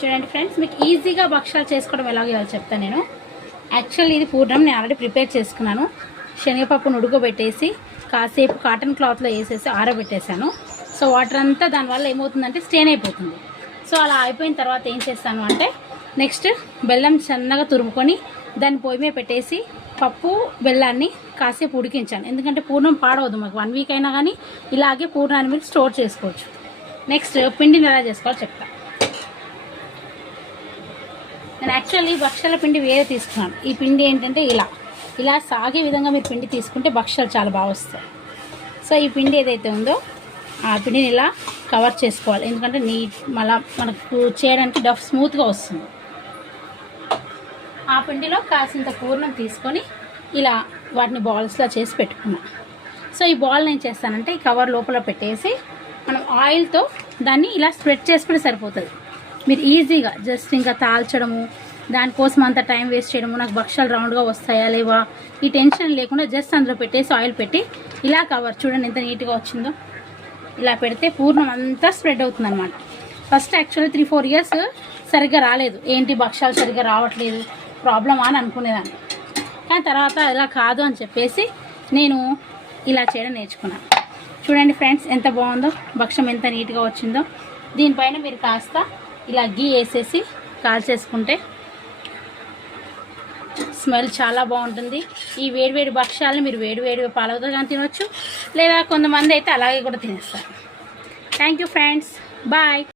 చూడండి ఫ్రెండ్స్, మీకు ఈజీగా భక్షాలు చేసుకోవడం ఎలాగో చెప్తాను నేను. యాక్చువల్లీ ఇది పూర్ణం నేను ఆల్రెడీ ప్రిపేర్ చేసుకున్నాను. శనగపప్పును ఉడకబెట్టేసి కాసేపు కాటన్ క్లాత్లో వేసేసి ఆరబెట్టేశాను. సో వాటర్ అంతా దానివల్ల ఏమవుతుందంటే స్టెయిన్ అయిపోతుంది. సో అలా అయిపోయిన తర్వాత ఏం చేస్తాను అంటే నెక్స్ట్ బెల్లం సన్నగా తురుముకొని దాన్ని పొయ్యి మీద పెట్టేసి పప్పు బెల్లాన్ని కాసేపు ఉడికించాను. ఎందుకంటే పూర్ణం పాడవద్దు, మాకు 1 వీక్ అయినా కానీ ఇలాగే పూర్ణాన్ని మీరు స్టోర్ చేసుకోవచ్చు. నెక్స్ట్ పిండిని ఎలా చేసుకోవాలో చెప్తా. నేను యాక్చువల్లీ భక్షాల పిండి వేరే తీసుకున్నాను. ఈ పిండి ఏంటంటే ఇలా సాగే విధంగా మీరు పిండి తీసుకుంటే భక్షాలు చాలా బాగా వస్తాయి. సో ఈ పిండి ఏదైతే ఉందో ఆ పిండిని ఇలా కవర్ చేసుకోవాలి. ఎందుకంటే మళ్ళీ మనకు చేయడానికి డఫ్ స్మూత్గా వస్తుంది. ఆ పిండిలో కాసింత పూర్ణం తీసుకొని ఇలా వాటిని బాల్స్లా చేసి పెట్టుకున్నాను. సో ఈ బాల్ నేను చేస్తానంటే ఈ కవర్ లోపల పెట్టేసి మనం ఆయిల్తో దాన్ని ఇలా స్ప్రెడ్ చేసుకుంటే సరిపోతుంది. మీరు ఈజీగా జస్ట్ ఇంకా తాల్చడము, దానికోసం అంత టైం వేస్ట్ చేయడము, నాకు భక్షాలు రౌండ్గా వస్తాయా లేవా ఈ టెన్షన్ లేకుండా జస్ట్ అందులో పెట్టేసి ఆయిల్ పెట్టి ఇలా కవర్ చూడండి ఎంత నీట్గా వచ్చిందో. ఇలా పెడితే పూర్ణం అంతా స్ప్రెడ్ అవుతుంది అనమాట. ఫస్ట్ యాక్చువల్లీ 3-4 ఇయర్స్ సరిగ్గా రాలేదు. ఏంటి భక్షాలు సరిగ్గా రావట్లేదు ప్రాబ్లమా అని అనుకునేదాన్ని. కానీ తర్వాత ఇలా కాదు అని చెప్పేసి నేను ఇలా చేయడం నేర్చుకున్నాను. చూడండి ఫ్రెండ్స్ ఎంత బాగుందో, భక్షం ఎంత నీట్గా వచ్చిందో. దీనిపైన మీరు కాస్త ఇలా గీ వేసేసి కాల్చేసుకుంటే స్మెల్ చాలా బాగుంటుంది. ఈ వేడివేడి భక్షాలను మీరు వేడివేడిగా పాలతో కానీ తినవచ్చు, లేదా కొంతమంది అయితే అలాగే కూడా తినేస్తారు. Thank you friends, bye.